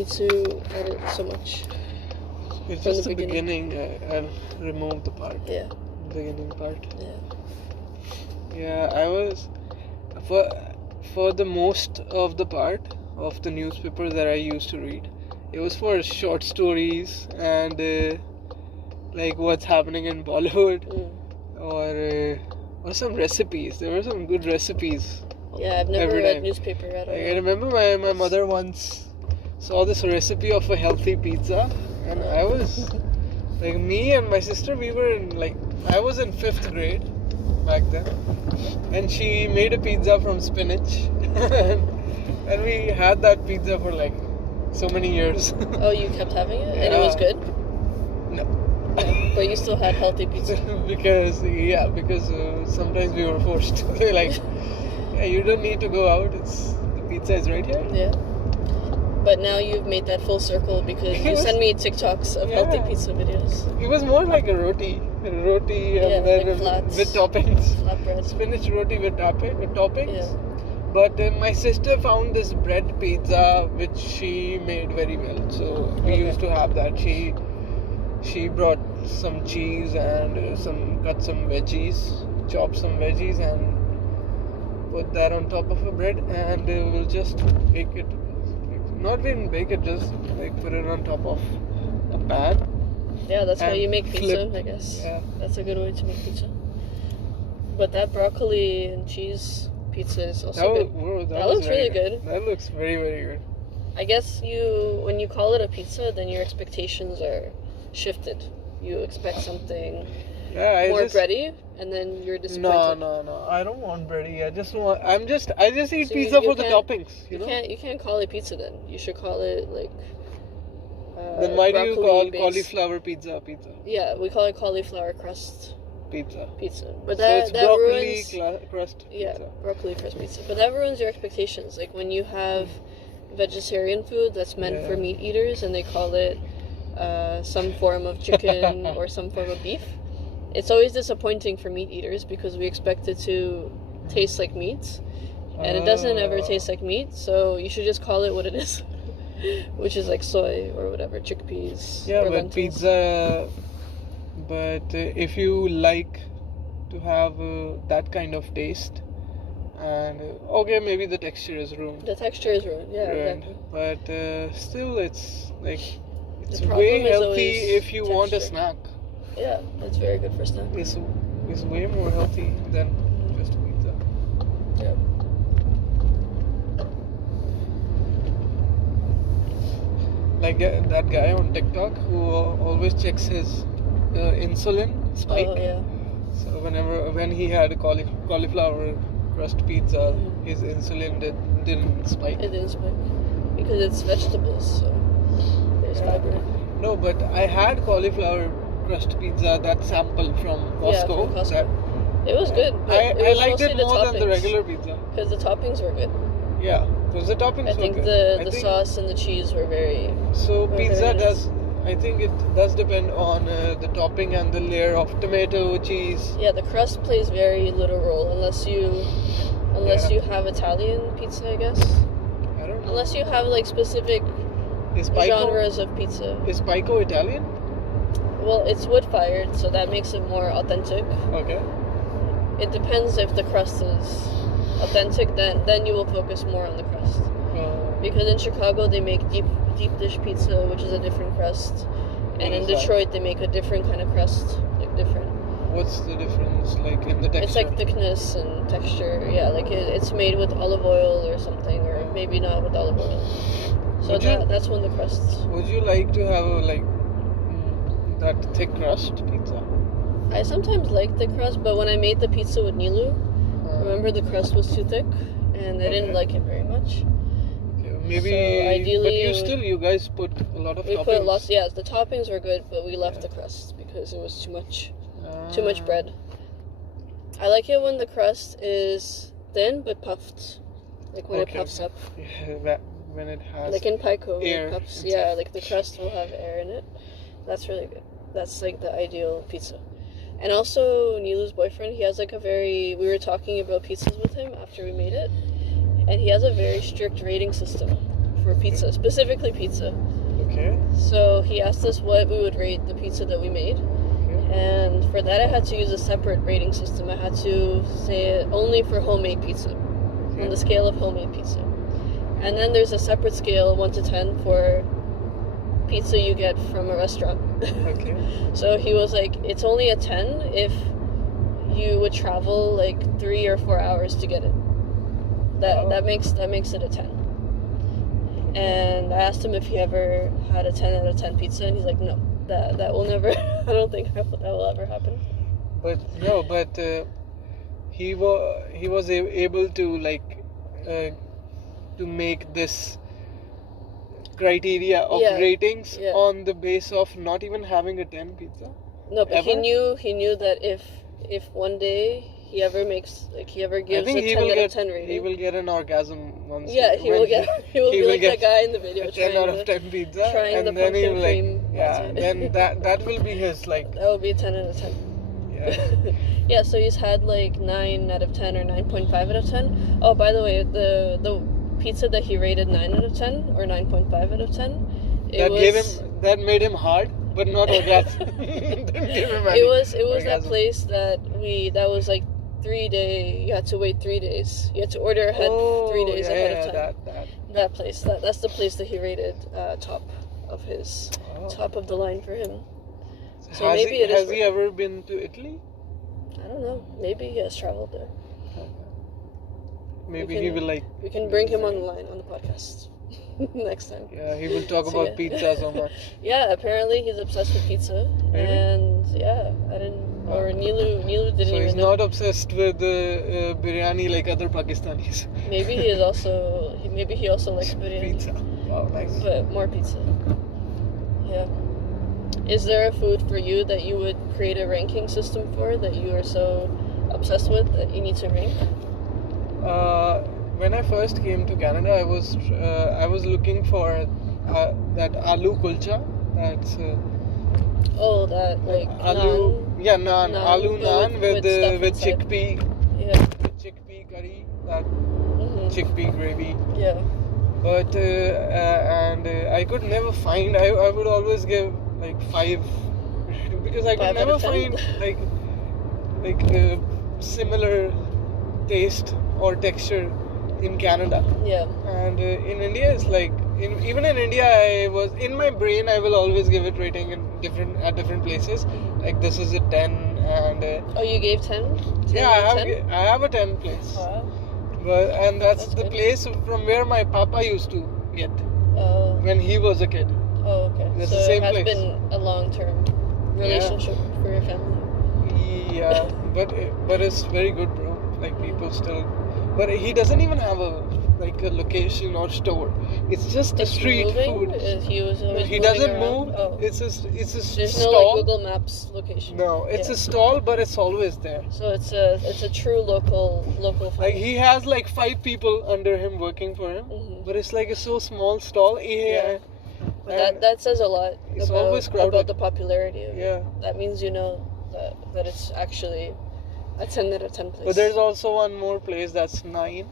need to edit so much. It's From just the the beginning. I'll remove the part. Yeah. Beginning part. Yeah. Yeah, I was for the most of the part of the newspaper that I used to read. It was for short stories and like what's happening in Bollywood or some recipes. There were some good recipes. Yeah, I've never every read time. newspaper at all. I remember my mother once saw this recipe of a healthy pizza, and I was like, me and my sister, we were in like, I was in 5th grade back then, and she made a pizza from spinach, and we had that pizza for like so many years. Oh, you kept having it, and it was good. No. Yeah, but you still had healthy pizza. because sometimes we were forced to. They're like, yeah, you don't need to go out. The pizza is right here. Yeah. But now you've made that full circle because you send me TikToks of healthy pizza videos. It was more like a roti and then like flats, with toppings. Flatbread. Spinach roti with toppings. Yeah. But my sister found this bread pizza which she made very well. So we used to have that. She brought some cheese and cut some veggies, chopped some veggies and put that on top of a bread, and we'll just bake it. Not even bake it, just like put it on top of a pan. Yeah, that's how you make pizza, flip. I guess. Yeah. That's a good way to make pizza. But that broccoli and cheese pizza is also good. That looks really good. That looks very, very good. I guess when you call it a pizza, then your expectations are shifted. You expect something more bready, and then you're disappointed. No. I don't want bready. I just eat So pizza for the toppings. You know? You can't call it pizza then. You should call it like. Then why do you call based. Cauliflower pizza? Yeah, we call it cauliflower crust Pizza. But So it's that broccoli ruins. crust pizza. Yeah, broccoli crust pizza. But that ruins your expectations. Like when you have vegetarian food that's meant for meat eaters, and they call it some form of chicken or some form of beef. It's always disappointing for meat eaters because we expect it to taste like meat, and it doesn't ever taste like meat. So you should just call it what it is, which is like soy or whatever, chickpeas. Yeah, or but lentils. pizza. But if you like to have that kind of taste, and maybe the texture is ruined. The texture is ruined. Yeah, exactly. But still, it's like it's problem way is healthy always if you want a texture. snack. Yeah, it's very good for snack. It's way more healthy than just pizza. Yeah. Like that guy on TikTok who always checks his insulin spike. Oh yeah. So when he had a cauliflower crust pizza, his insulin didn't spike. It didn't spike because it's vegetables, so there's fiber. No, but I had cauliflower crust pizza, that sample from Costco. Yeah, from Costco. It was good, but I liked it more than the regular pizza. Because the toppings were good. Yeah, because the toppings I think were good. the sauce and the cheese were very... So were pizza very nice. I think it does depend on the topping and the layer of tomato, cheese. Yeah, the crust plays very little role unless you have Italian pizza, I guess. I don't know. Unless you have like specific genres of pizza. Is Pico Italian? Well, it's wood-fired, so that makes it more authentic. Okay. It depends if the crust is authentic, then you will focus more on the crust. Because in Chicago they make deep dish pizza, which is a different crust, and in Detroit they make a different kind of crust, like different. What's the difference, like in the texture? It's like thickness and texture. Yeah, like it's made with olive oil or something, or maybe not with olive oil. So that's when the crust. Would you like to have that thick crust pizza? I sometimes like the crust, but when I made the pizza with Nilu, remember the crust was too thick, and I didn't like it very much. Maybe, so ideally, but you guys put a lot of toppings. We put lots. Yeah, the toppings were good, but we left the crust because it was too much bread. I like it when the crust is thin but puffed, like when it puffs up. Yeah, when it has like in Pico, air. It puffs. Yeah, like the crust will have air in it. That's really good. That's like the ideal pizza. And also Nilu's boyfriend, he has like we were talking about pizzas with him after we made it, and he has a very strict rating system for pizza, specifically pizza. Okay. So he asked us what we would rate the pizza that we made. And for that, I had to use a separate rating system. I had to say it only for homemade pizza, on the scale of homemade pizza. And then there's a separate scale, 1 to 10, for pizza you get from a restaurant. Okay. So he was like, it's only a 10 if you would travel like 3 or 4 hours to get it. That makes it a 10. And I asked him if he ever had a 10 out of 10 pizza, and he's like, no, that will never. I don't think that will ever happen. But no, he was able to like to make this criteria of ratings on the base of not even having a 10 pizza. No, but ever? he knew that if one day he ever gives a 10 out of 10 rating, he will get an orgasm once. Yeah, he will be like that guy in the video, a 10 out of 10 pizza, trying and the then he pumpkin will cream. then that will be his like. That will be a 10 out of 10. Yeah. Yeah, so he's had like 9 out of 10 or 9.5 out of 10. Oh, by the way, the pizza that he rated 9 out of 10 or 9.5 out of 10, that made him hard, but not orgasm. Didn't give him any it was orgasm. that place that was like 3 day. You had to wait 3 days. You had to order ahead 3 days ahead of time. That place. That's the place that he rated top of the line for him. So maybe has he ever been to Italy? I don't know. Maybe he has traveled there. Maybe he will like. We can bring him on the line on the podcast next time. Yeah, he will talk about pizza so much. Yeah, apparently he's obsessed with pizza. Maybe? And yeah, I didn't. Or Nilu didn't so even he's know. not obsessed with biryani like other Pakistanis. Maybe he is also. Maybe he also likes biryani. Pizza. Wow, nice. But more pizza. Yeah. Is there a food for you that you would create a ranking system for, that you are so obsessed with that you need to rank? When I first came to Canada, I was looking for that aloo kulcha. That's that like aloo. naan. Yeah, naan. Aloo naan with stuff chickpea. Yeah. With chickpea curry. That chickpea gravy. Yeah. But and I could never find. I would always give like 5 because I could never find like similar taste or texture in Canada. Yeah. And in India, it's like even in India, I was in my brain. I will always give it rating at different places. Like this is a 10, and you gave 10? 10 yeah, I have a 10 place. Wow. And that's the good. place from where my papa used to get when he was a kid. Oh, okay. That's so the same it has place. been a long-term relationship for your family. Yeah, but it's very good, bro. Like people still, but he doesn't even have a location or store. It's just a street food. He doesn't move. Oh. It's a There's stall. no Google Maps location. No, it's a stall, but it's always there. So it's a true local. Like he has like 5 people under him working for him, but it's like a so small stall. Yeah. But that says a lot about the popularity of it. That means you know that it's actually a 10 out of 10 place. But there's also one more place that's 9.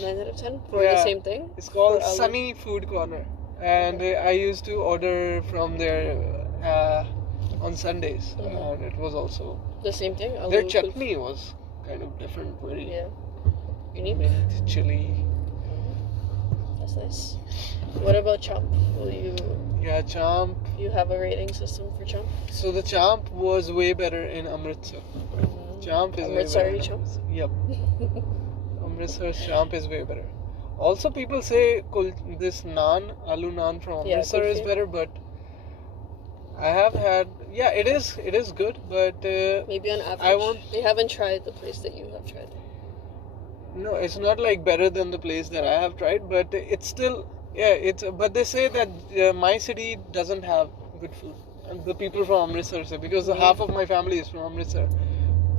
9 out of 10 for the same thing? It's called Sunny Food Corner. And I used to order from there on Sundays. And it was also the same thing? Their chutney was kind of different. Very unique. Mint, chili. That's nice. What about Champ? Champ. You have a rating system for Champ? So the Champ was way better in Amritsar. Champ is Amritsari Champ? Yep. Amritsar Champ is way better. Also, people say this naan, aloo naan from Amritsar is better, but I have had. Yeah, it is good, but maybe on average. They haven't tried the place that you have tried. No, it's not like better than the place that I have tried, but it's still but they say that my city doesn't have good food, and the people from Amritsar say, because half of my family is from Amritsar,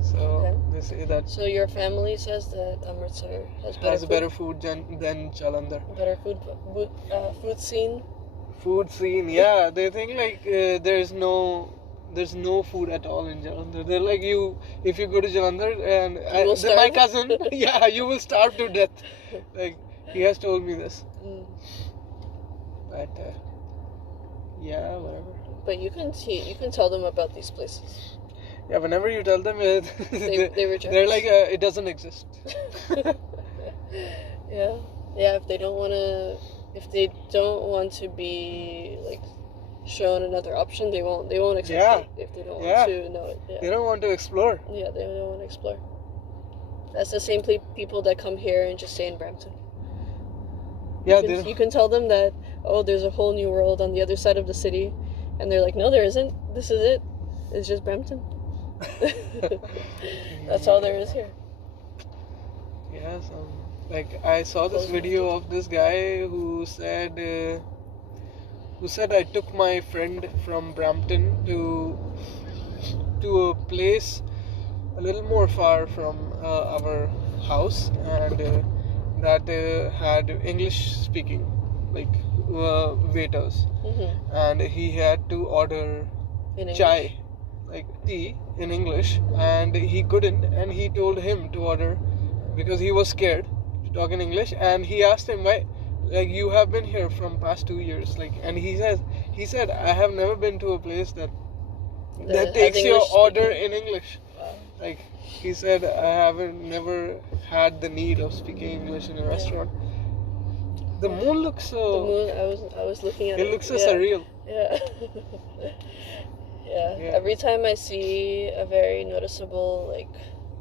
so they say that. So your family says that Amritsar has better food than Jalandhar. Better food scene. Food scene, yeah. They think like there's no food at all in Jalandhar. They're like, if you go to Jalandhar and my cousin, you will starve to death. Like he has told me this. But yeah, whatever. But you can tell them about these places. Yeah, whenever you tell them, They reject. they're like, it doesn't exist. Yeah. If they don't want to be like shown another option, they won't accept it if they don't want to know it. Yeah. They don't want to explore. Yeah, they don't want to explore. That's the same people that come here and just stay in Brampton. Yeah, you can tell them that, oh, there's a whole new world on the other side of the city, and they're like, no, there isn't. This is it. It's just Brampton. That's all there is here. Yeah, like I saw this video of this guy who said I took my friend from Brampton to a place a little more far from our house, and that had English speaking waiters, and he had to order chai, like tea in English, and he couldn't, and he told him to order because he was scared to talk in English, and he asked him why, like, you have been here from past 2 years, like, and he said I have never been to a place that takes your order in English. Wow. Like, he said I never had the need of speaking English in a restaurant. The moon looks so. The moon. I was looking at it. It looks so surreal. Yeah. Yeah. Every time I see a very noticeable, like,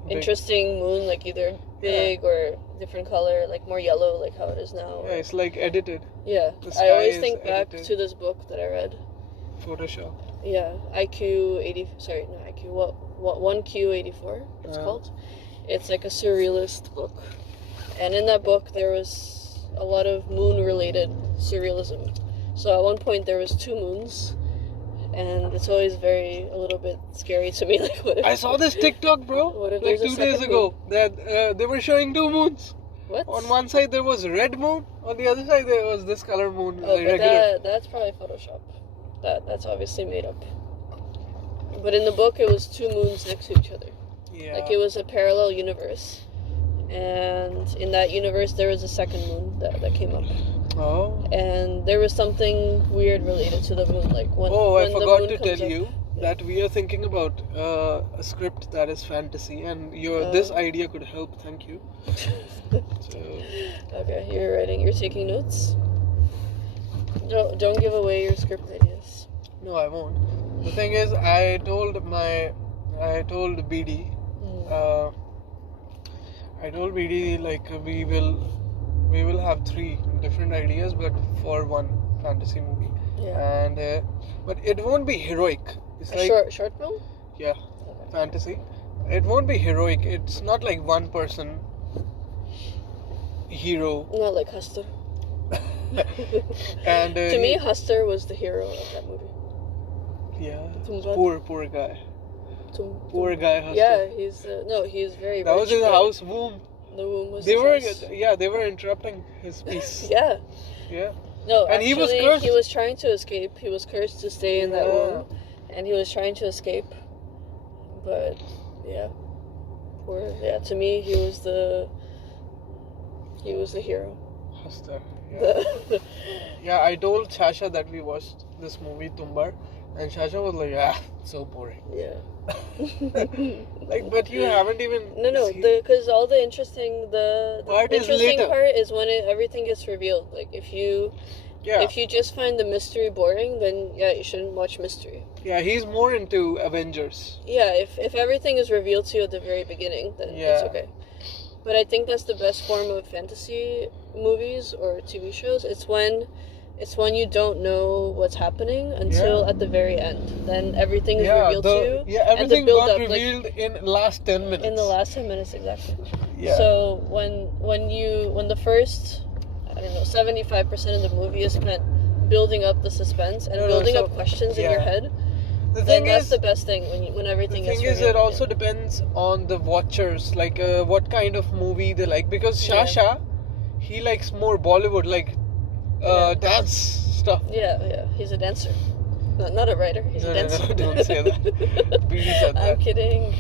interesting moon, like either big or different color, like more yellow, like how it is now. Yeah, it's like edited. Yeah. I always think back to this book that I read. Photoshop. Yeah, what 1Q84 it's called. It's like a surrealist book. And in that book there was a lot of moon related surrealism. So at one point there was 2 moons, and it's always a little bit scary to me. Like, what if I saw this TikTok, bro, what if like 2 days ago, that they were showing 2 moons. What? On one side there was red moon, on the other side there was this color moon. Oh, like but regular. that's probably Photoshop. That's obviously made up. But in the book it was 2 moons next to each other. Yeah. Like, it was a parallel universe. And in that universe there was a second moon that came up. Oh. And there was something weird related to the moon, like when I the forgot moon to comes tell up. you that we are thinking about a script that is fantasy, and this idea could help. Thank you. So. Okay, you're taking notes. Don't give away your script ideas. No, I won't. The thing is, I told BD, like, we will have 3 different ideas, but for one fantasy movie. Yeah. And but it won't be heroic. It's short film. Yeah, okay. Fantasy. It won't be heroic. It's not like one person hero. Not like Hustler. And to me, Hustler was the hero of that movie. Yeah. Tumbad. Poor guy. Poor guy Hustler. Yeah, he's very. That was his house womb. The womb was. They were interrupting his piece. Yeah. Yeah. No, and actually, he was cursed. He was trying to escape. He was cursed to stay in that womb, and he was trying to escape. But to me, he was the hero. Hustler. Yeah. Yeah, I told Shasha that we watched this movie Tumbar, and Shasha was like, so boring. Yeah. Like, but you haven't even. No, because all the interesting part is when everything gets revealed. Like, if you just find the mystery boring, then you shouldn't watch mystery. Yeah, he's more into Avengers. Yeah, if everything is revealed to you at the very beginning, then it's okay. But I think that's the best form of fantasy movies or TV shows. It's when you don't know what's happening until at the very end. Then everything is revealed to you. Yeah, everything got revealed in last 10 minutes. In the last 10 minutes, exactly. Yeah. So when the first, 75% of the movie is spent building up the suspense and building up questions in your head, then that's the best thing when everything is revealed. The thing is, it also depends on the watchers, like what kind of movie they like. Because Shasha, he likes more Bollywood, like dance stuff. Yeah, he's a dancer. Not a writer, he's a dancer. No, don't say that. BD said that. I'm kidding.